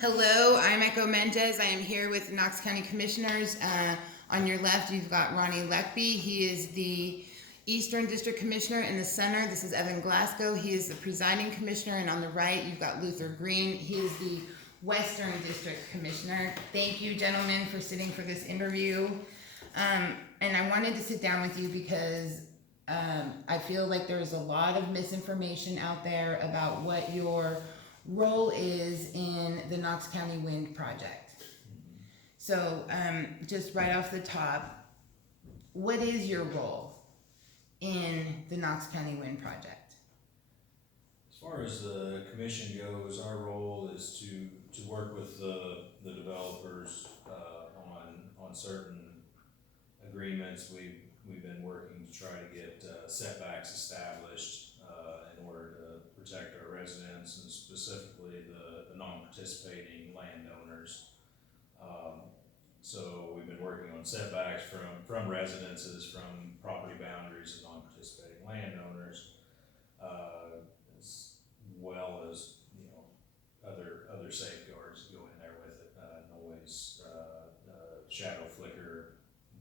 Hello, I'm Echo Mendez. I am here with the Knox County Commissioners. On your left, you've got Ronnie Leckby. He is the Eastern District Commissioner. In the center, this is Evan Glasgow. He is the presiding commissioner. And on the right, you've got Luther Green. He is the Western District Commissioner. Thank you, gentlemen, for sitting for this interview. And I wanted to sit down with you because I feel like there's a lot of misinformation out there about what your role is in the Knox County Wind Project. So just right off the top, what is your role in the Knox County Wind Project? As far as the commission goes, our role is to work with the developers on certain agreements. We've been working to try to get setbacks established in order to protect our residents and specifically the non-participating landowners. So we've been working on setbacks from residences, from property boundaries of non-participating landowners, as well as other safeguards that go in there with it, noise, shadow flicker,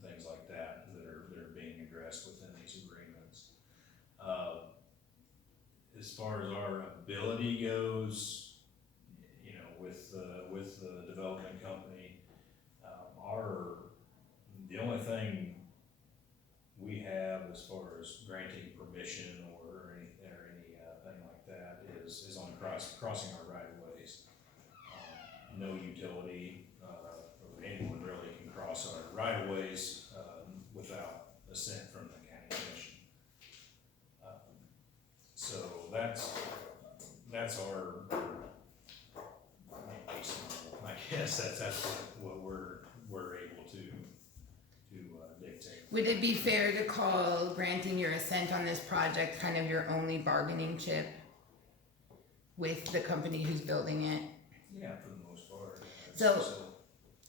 things like that are being addressed within these agreements. As far as our ability goes, with the development company, the only thing we have as far as granting permission or anything like that is on crossing our right of ways. No utility or anyone really can cross our right of ways without assent from the county commission. So that's our I guess that's what we're able to dictate. Would it be fair to call granting your assent on this project kind of your only bargaining chip with the company who's building it? Yeah, for the most part. So,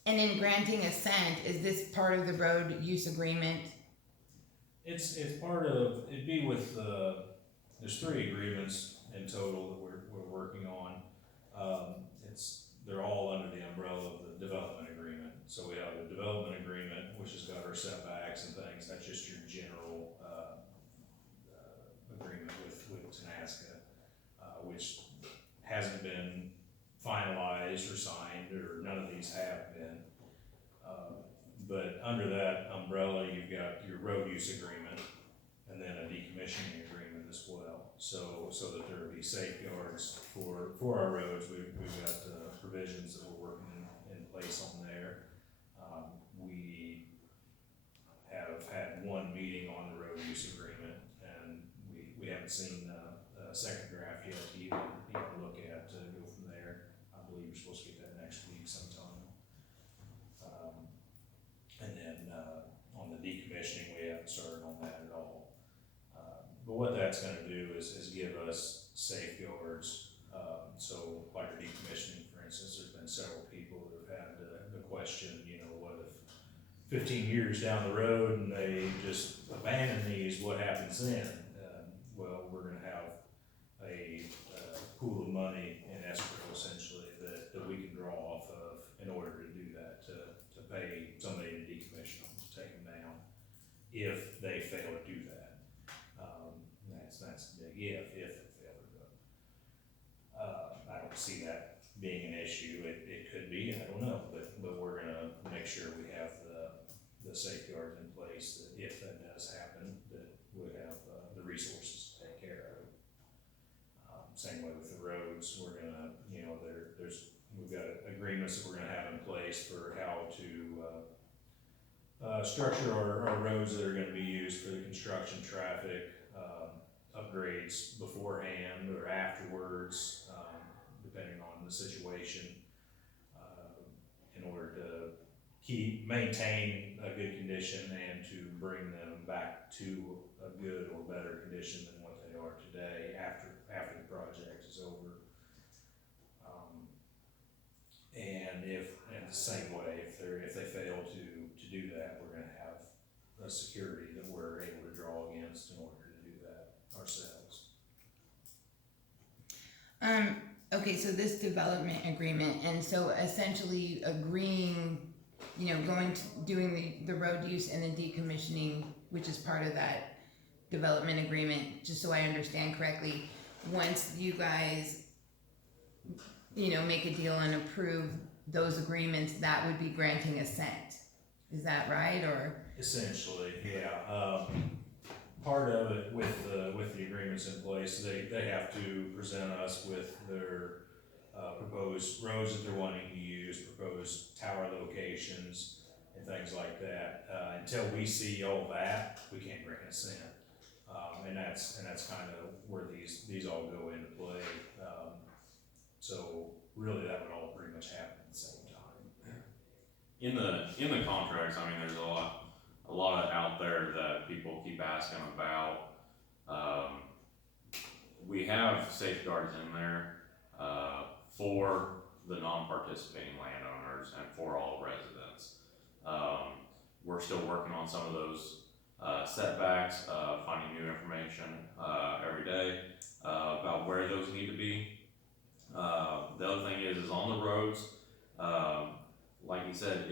and in granting assent, is this part of the road use agreement? It's part of, it'd be with, there's 3 agreements in total that we're working on. They're all under the umbrella of the development agreement. So we have a development agreement, which has got our setbacks and things. That's just your general agreement with Tenasca, which hasn't been finalized or signed, or none of these have been. But under that umbrella, you've got your road use agreement and then a decommissioning agreement as well. So that there will be safeguards for our roads. We've got provisions that we're working in place on there. We have had one meeting on the road use agreement, and we haven't seen a second draft yet to even look at to go from there. I believe we're supposed to get that next week sometime. And then on the decommissioning, we haven't started on that at all. But what that's going to do is give us safeguards. So like our decommissioning, for instance, there's been several people that have had the question, what if 15 years down the road and they just abandon these, what happens then? Well, we're going to have a pool of money in escrow, essentially, that we can draw off of in order to do that, to pay somebody to decommission them, to take them down, if they fail to do that. That's the big if they fail to do it. I don't see that being an issue. It could be, I don't know, but we're gonna make sure we have the safeguards in place that if that does happen, that we have the resources to take care of it. Same way with the roads, we're gonna, we've got agreements that we're gonna have in place for how to structure our roads that are gonna be used for the construction traffic, upgrades beforehand or afterwards, depending on the situation, in order to maintain a good condition and to bring them back to a good or better condition than what they are today after the project is over. And the same way, if they fail to do that, we're going to have a security that we're able to draw against in order to do that ourselves. Okay, so this development agreement, and so essentially agreeing, going to doing the road use and the decommissioning, which is part of that development agreement, just so I understand correctly, once you guys, make a deal and approve those agreements, that would be granting assent. Is that right, or? Essentially, yeah. Part of it with the agreements in place, they have to present us with their proposed roads that they're wanting to use, proposed tower locations, and things like that. Until we see all that, we can't grant assent. And that's kind of where these all go into play. So really, that would all pretty much happen at the same time. In the contracts, I mean, there's a lot out there that people keep asking about. We have safeguards in there for the non-participating landowners and for all residents. We're still working on some of those setbacks, finding new information every day about where those need to be. The other thing is on the roads, like you said,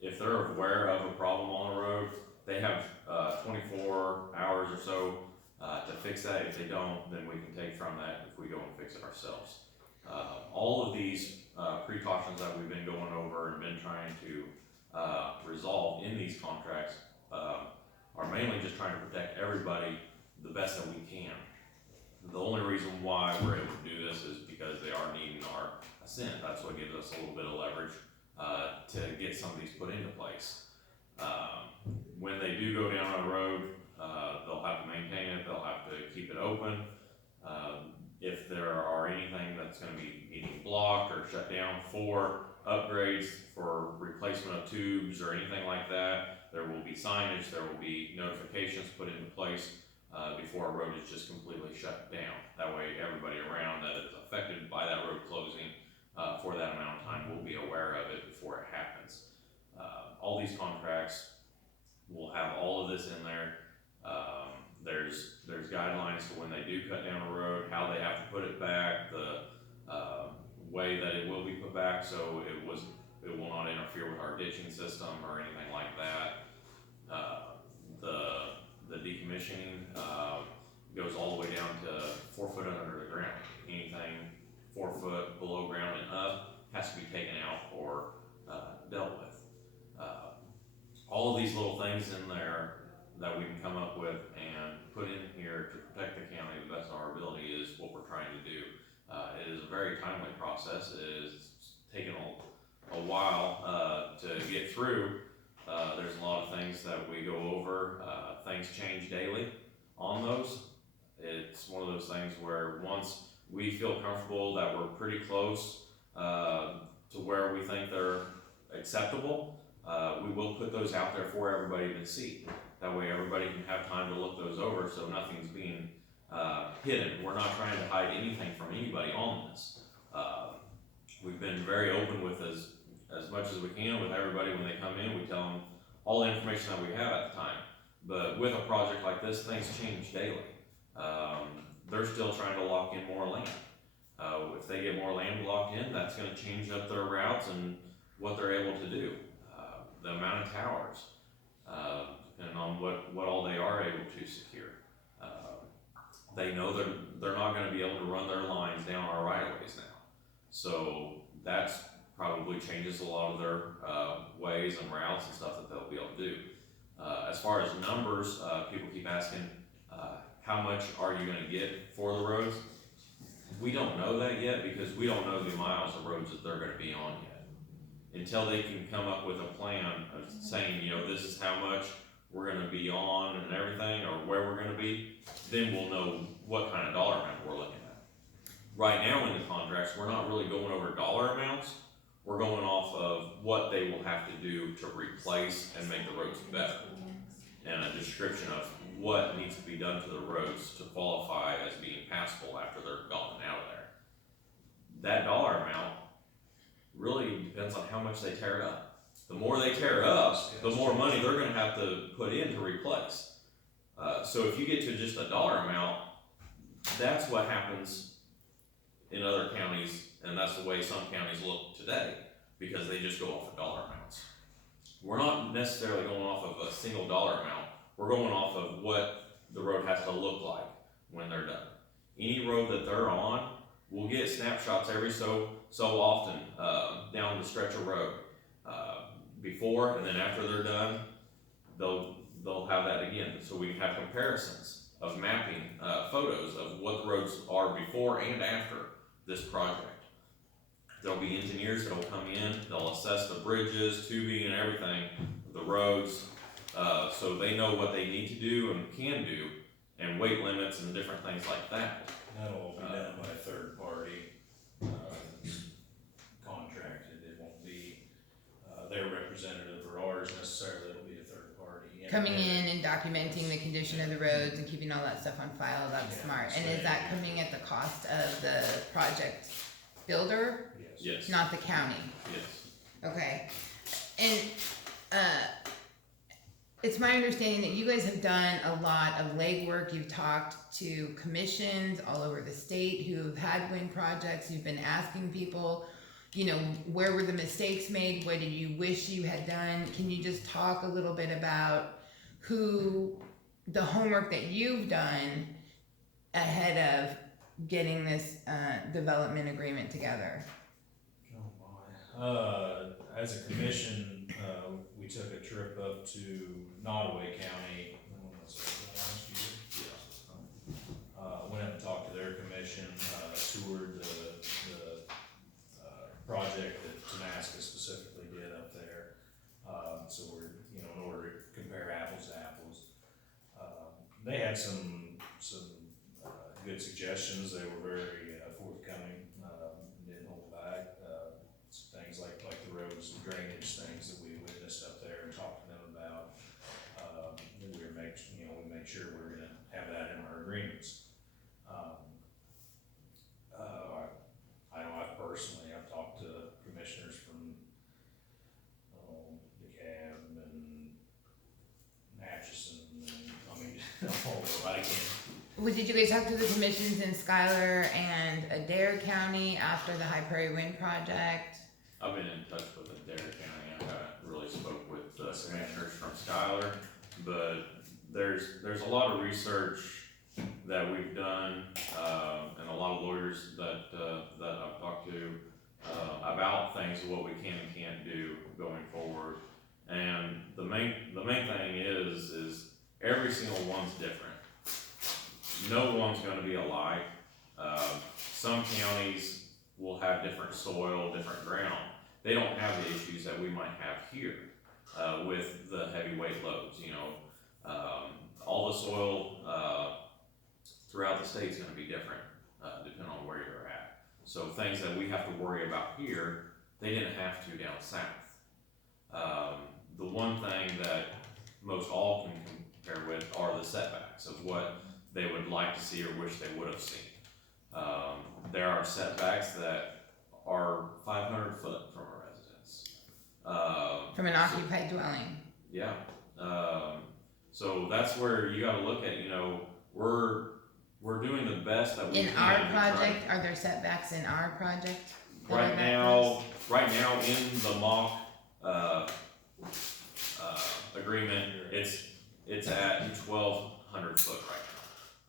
if they're aware of a problem on the road, they have 24 hours or so to fix that. If they don't, then we can take from that if we go and fix it ourselves. All of these precautions that we've been going over and been trying to resolve in these contracts are mainly just trying to protect everybody the best that we can. The only reason why we're able to do this is because they are needing our assent. That's what gives us a little bit of leverage to get some of these put into place. When they do go down a road, they'll have to maintain it, they'll have to keep it open. If there are anything that's going to be needing blocked or shut down for upgrades, for replacement of tubes or anything like that, there will be signage, there will be notifications put into place before a road is just completely shut down. That way everybody around that is affected by that road closing for that amount of time will be aware of it before it happens. All these contracts will have all of this in there. There's guidelines to when they do cut down a road, how they have to put it back, the way that it will be put back so it will not interfere with our ditching system or anything like that. The decommissioning goes all the way down to 4 foot under the ground. Anything 4 foot below ground and up has to be taken out or dealt with. All of these little things in there that we can come up with and put in here to protect the county to the best of our ability is what we're trying to do. It is a very timely process. It is taken a while to get through. There's a lot of things that we go over. Things change daily on those. It's one of those things where once we feel comfortable that we're pretty close to where we think they're acceptable, we will put those out there for everybody to see. That way everybody can have time to look those over so nothing's being hidden. We're not trying to hide anything from anybody on this. We've been very open with as much as we can with everybody when they come in. We tell them all the information that we have at the time. But with a project like this, things change daily. They're still trying to lock in more land. If they get more land locked in, that's going to change up their routes and what they're able to do. The amount of towers, depending on what all they are able to secure. They know they're not going to be able to run their lines down our right-of-ways now. So that's probably changes a lot of their ways and routes and stuff that they'll be able to do. As far as numbers, people keep asking, how much are you going to get for the roads? We don't know that yet because we don't know the miles of roads that they're going to be on yet. Until they can come up with a plan of saying, this is how much we're going to be on and everything, or where we're going to be, then we'll know what kind of dollar amount we're looking at. Right now in the contracts, we're not really going over dollar amounts. We're going off of what they will have to do to replace and make the roads better, and a description of what needs to be done to the roads to qualify as being passable after they're gone out of there. That dollar amount really depends on how much they tear it up. The more they tear it up, the more money they're going to have to put in to replace. So if you get to just a dollar amount, that's what happens in other counties, and that's the way some counties look today, because they just go off of dollar amounts. We're not necessarily going off of a single dollar amount, we're going off of what the road has to look like when they're done. Any road that they're on, we'll get snapshots every so often, down the stretch of road. Before and then after they're done, they'll have that again, so we can have comparisons of mapping, photos of what the roads are before and after this project. There'll be engineers that'll come in, they'll assess the bridges, tubing and everything, the roads, so they know what they need to do and can do, and weight limits and different things like that. That'll all be done by a third party, contracted, it won't be, their representative or ours necessarily, it'll be a third party. Coming in and documenting the condition of the roads and keeping all that stuff on file, that's Yeah, smart. And is that coming at the cost of the project builder, Yes. not the county? Yes. Okay, and, it's my understanding that you guys have done a lot of legwork. You've talked to commissions all over the state who have had wind projects. You've been asking people, you know, where were the mistakes made? What did you wish you had done? Can you just talk a little bit about the homework that you've done ahead of getting this, development agreement together? Oh my. As a commission, we took a trip up to Nottaway County, when was it, last year? Went up and talked to their commission, toured the project that Damascus specifically did up there. So we're, you know, in order to compare apples to apples. They had some good suggestions, they were very forthcoming, didn't hold back. Things like the roads and drainage things that we witnessed up there and talked to them about. We make sure we're gonna have that in our agreements. I know I've talked to commissioners from, DeKalb and Atchison, and, all over, I can't. Did you guys talk to the commissions in Schuyler and Adair County after the High Prairie Wind Project? I've been in touch with Adair County, I haven't really spoke with the commissioners from Schuyler, but there's a lot of research that we've done, and a lot of lawyers that I've talked to, about things, what we can and can't do going forward. And the main thing is every single one's different. No one's gonna be alike. Some counties will have different soil, different ground. They don't have the issues that we might have here, with the heavyweight loads, you know. All the soil, throughout the state's gonna be different, depending on where you're at. So things that we have to worry about here, they didn't have to down south. The one thing that most all can compare with are the setbacks of what they would like to see or wish they would have seen. There are setbacks that are 500 foot from a residence. From an occupied dwelling? Yeah. So that's where you gotta look at, you know, we're doing the best that we can. In our project, are there setbacks in our project? Right now, in the mock, agreement, it's at 1,200 foot right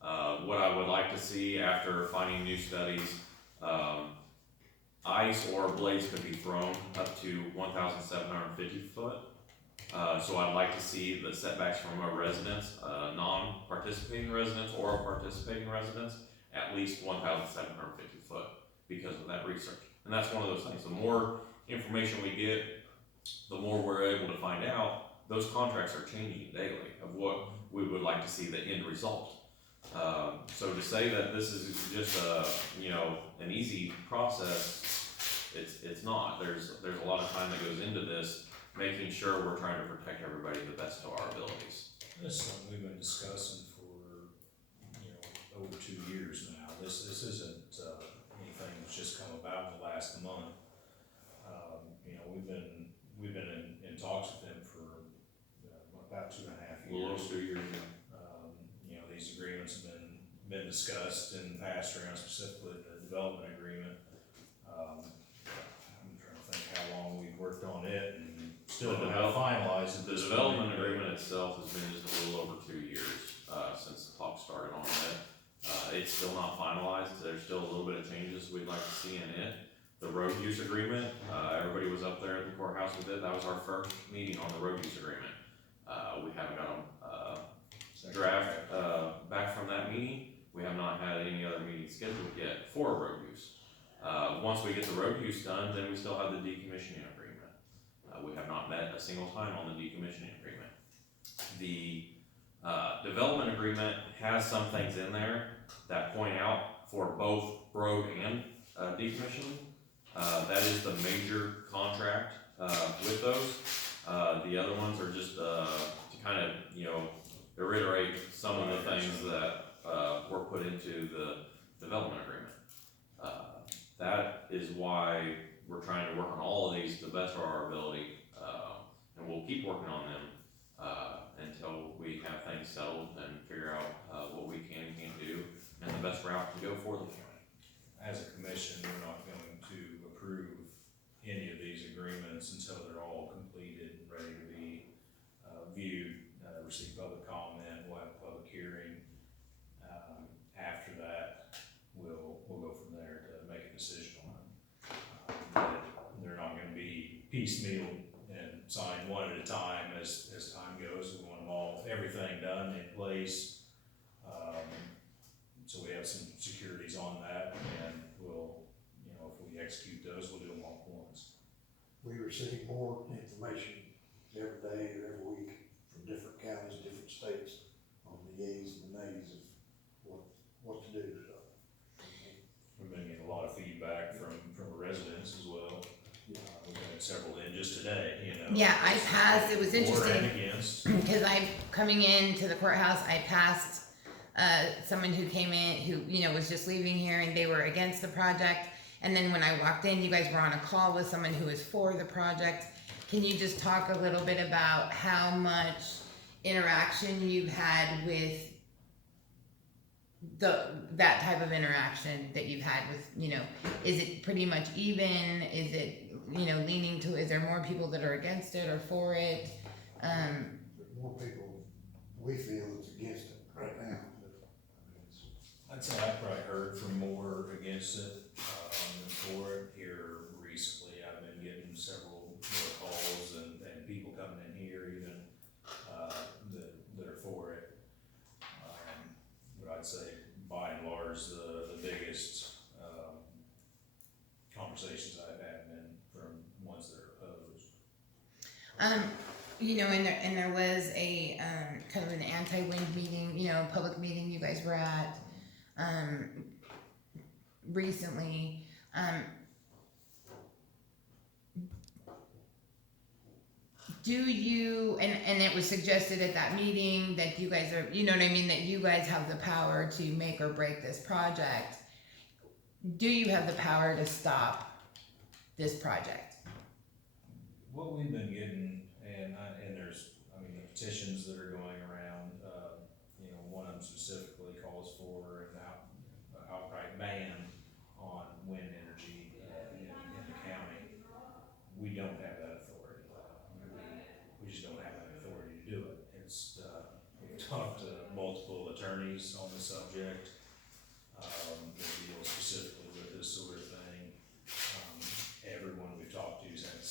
now. What I would like to see after finding new studies, ice or blades could be thrown up to 1,750 foot. So I'd like to see the setbacks from a residence, non-participating residence or a participating residence, at least 1,750 foot because of that research. And that's one of those things. The more information we get, the more we're able to find out. Those contracts are changing daily of what we would like to see the end result. So to say that this is just an easy process, it's not. There's a lot of time that goes into this, making sure we're trying to protect everybody the best of our abilities. This is something we've been discussing for, over 2 years now. This isn't, anything that's just come about in the last month. We've been in talks with them for, about 2.5 years. A little over 2 years ago. These agreements have been discussed and passed around, specifically the development agreement. still don't have finalized at The this development point. agreement itself has been just a little over 2 years, since the talk started on it. It's still not finalized, there's still a little bit of changes we'd like to see in it. The road use agreement, everybody was up there at the courthouse with it, that was our first meeting on the road use agreement. We haven't got a draft, back from that meeting, we have not had any other meetings scheduled yet for road use. Once we get the road use done, then we still have the decommissioning agreement. We have not met a single time on the decommissioning agreement. The development agreement has some things in there that point out for both road and decommissioning. That is the major contract with those. The other ones are just to kind of, reiterate some of the things that were put into the development agreement. That is why we're trying to work on all of these to the best of our ability, and we'll keep working on them until we have things settled and figure out what we can and can't do and the best route to go for the county. As a commission, we're not going to approve any of these agreements until they're all completed and ready to be viewed, receive public comment, we'll have a public hearing. After that, we'll go from there to make a decision on them. But they're not gonna be piecemeal and signed one at a time as time goes. We want them all, everything done in place. So we have some securities on that, and we'll, if we execute those, we'll do them all at once. We receive more information every day or every week from different counties, different states on the yeas and the nays of what to do, so. We've been getting a lot of feedback from residents as well. We've had several in just today, Yeah, I passed, it was For and interesting, against. because coming into the courthouse, I passed someone who came in who, was just leaving here and they were against the project. And then when I walked in, you guys were on a call with someone who was for the project. Can you just talk a little bit about how much interaction you've had with that type of interaction that you've had with, is it pretty much even? Is it, leaning to, is there more people that are against it or for it? There's more people, we feel, that's against it right now. I'd say I've probably heard from more against it than for it here recently. I've been getting several more calls and people coming in here even that are for it. But I'd say by and large the biggest conversations I've had been from ones that are opposed. And there was a kind of an anti-wind meeting, public meeting you guys were at recently. Do you, and it was suggested at that meeting that you guys are, that you guys have the power to make or break this project. Do you have the power to stop this project? What we've been getting, and there's, the petitions that are going around, one of them specifically calls for an outright ban on wind energy in the county. We don't have that authority. We just don't have that authority to do it. It's, we've talked to multiple attorneys on the subject, that deal specifically with this sort of thing. Everyone we've talked to has had the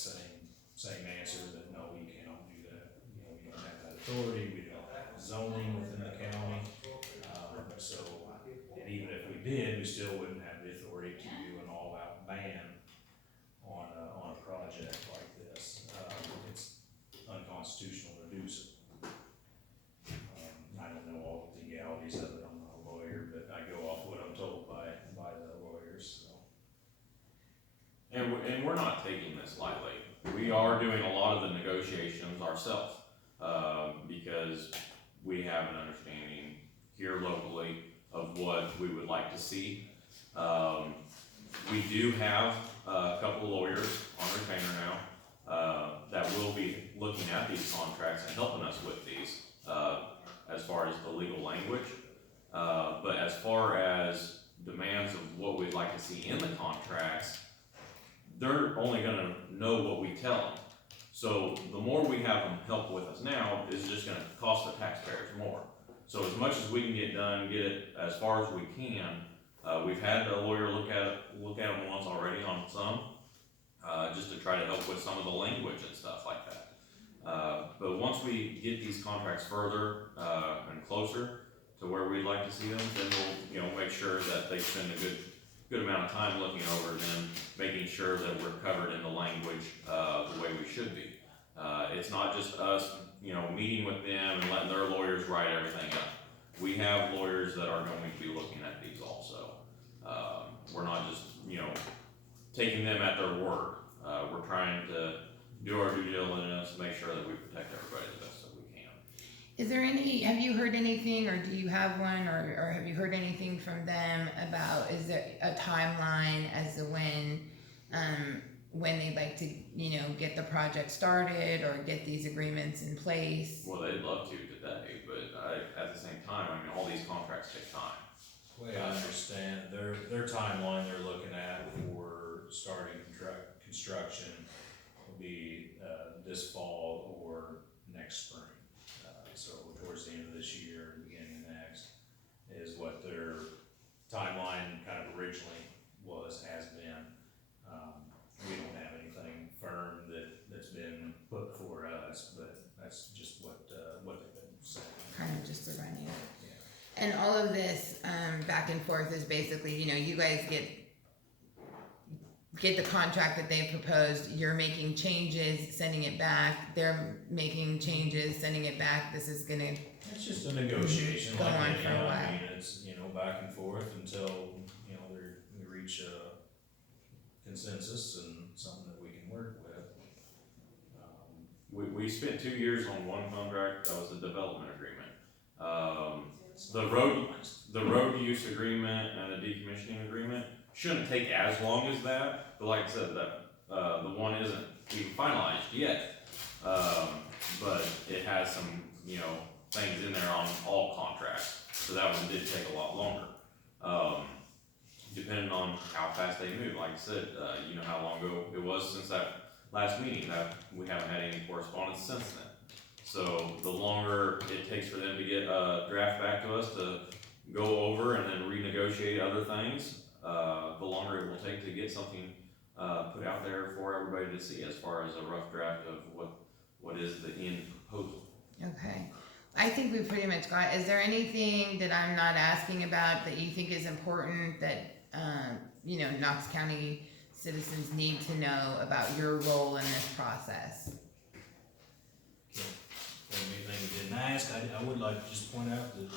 same answer, that no, we cannot do that. We don't have that authority, we don't have zoning within the county. And even if we did, we still wouldn't have the authority to do an all-out ban on a project like this. It's unconstitutional to do so. I don't know all the legalities of it, I'm not a lawyer, but I go off what I'm told by the lawyers, so. And we're not taking this lightly. We are doing a lot of the negotiations ourselves, because we have an understanding here locally of what we would like to see. We do have a couple of lawyers on retainer now, that will be looking at these contracts and helping us with these, as far as the legal language. But as far as demands of what we'd like to see in the contracts, they're only gonna know what we tell them. So the more we have them help with us now is just gonna cost the taxpayers more. So as much as we can get done, get it as far as we can, we've had a lawyer look at them once already on some, just to try to help with some of the language and stuff like that. But once we get these contracts further, and closer to where we'd like to see them, then we'll, make sure that they spend a good amount of time looking over them, making sure that we're covered in the language, the way we should be. It's not just us, meeting with them and letting their lawyers write everything up. We have lawyers that are going to be looking at these also. We're not just, taking them at their word. We're trying to do our due diligence, make sure that we protect everybody the best that we can. Is there have you heard anything, or do you have one, or have you heard anything from them about, is there a timeline as to when they'd like to, get the project started or get these agreements in place? Well, they'd love to today, but at the same time, all these contracts take time. The way I understand, their timeline they're looking at for starting construction will be, this fall or next spring. So towards the end of this year and beginning of next is what their timeline kind of originally has been. We don't have anything firm that's been put before us, but that's just what they've been saying. Kind of just the running. Yeah. And all of this back and forth is basically, you guys get the contract that they've proposed, you're making changes, sending it back, they're making changes, sending it back. This is gonna It's just a negotiation, Go like on any, for a while. it's, back and forth until, we reach a consensus and something that we can work with. We spent 2 years on one contract, that was the development agreement. The road use agreement and the decommissioning agreement shouldn't take as long as that, but like I said, the one isn't even finalized yet. But it has some, things in there on all contracts, so that one did take a lot longer. Depending on how fast they move, like I said, how long ago it was since that last meeting, that we haven't had any correspondence since then. So the longer it takes for them to get a draft back to us to go over and then renegotiate other things, the longer it will take to get something put out there for everybody to see as far as a rough draft of what is the end proposal. Okay. I think we pretty much got, is there anything that I'm not asking about that you think is important that, Knox County citizens need to know about your role in this process? Anything you didn't ask, I would like to just point out that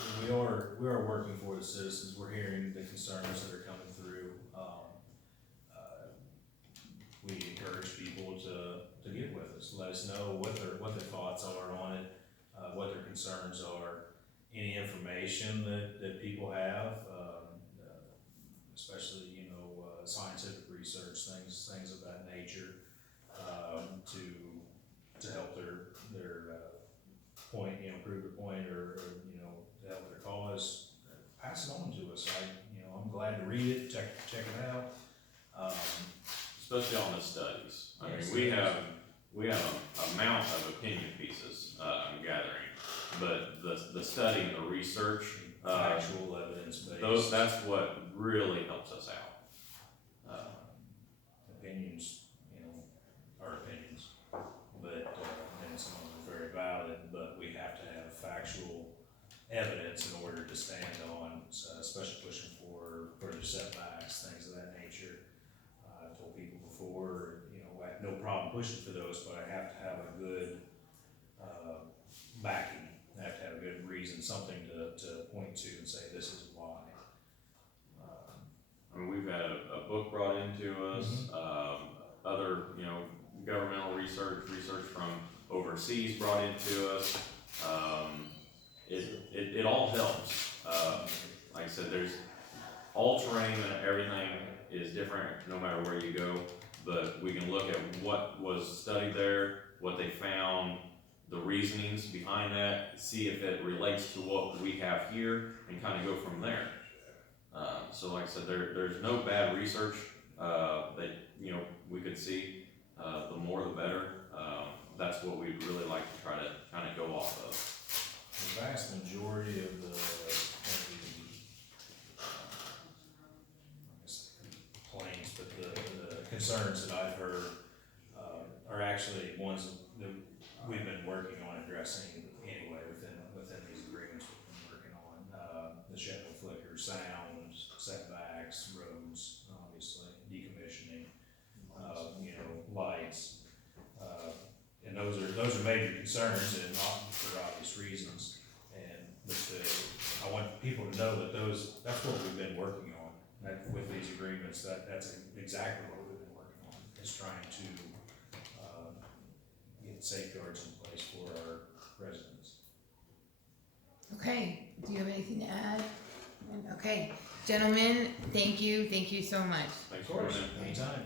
we are working for the citizens, we're hearing the concerns that are coming through. We encourage people to get with us, let us know what their thoughts are on it, what their concerns are, any information that people have, especially, scientific research, things of that nature, to help their point, prove their point, or to help their cause, pass it on to us. I'm glad to read it, check it out. Especially on the studies. Yes, We have a amount of opinion pieces I'm gathering, but the study and the research, Actual evidence based. that's what really helps us out. Opinions, are opinions, but, and some of them are very valid, but we have to have factual evidence in order to stand on, especially pushing for further setbacks, things of that nature. I've told people before, I have no problem pushing for those, but I have to have a good, backing. I have to have a good reason, something to point to and say, this is why. We've had a book brought into us, other, governmental research from overseas brought into us. It all helps. Like I said, there's all terrain and everything is different no matter where you go, but we can look at what was studied there, what they found, the reasonings behind that, see if it relates to what we have here, and kind of go from there. So like I said, there's no bad research that we could see. The more the better. that's what we'd really like to try to kind of go off of. The vast majority of the, I guess complaints, but the concerns that I've heard, are actually ones that we've been working on addressing anyway within these agreements we've been working on. The shadow flicker, sounds, setbacks, roads, obviously, decommissioning, lights. And those are major concerns and not for obvious reasons. I want people to know that that's what we've been working on, that with these agreements, that's exactly what we've been working on, is trying to, get safeguards in place for our residents. Okay, do you have anything to add? Okay, gentlemen, thank you so much. Thanks Of for course, coming in. anytime.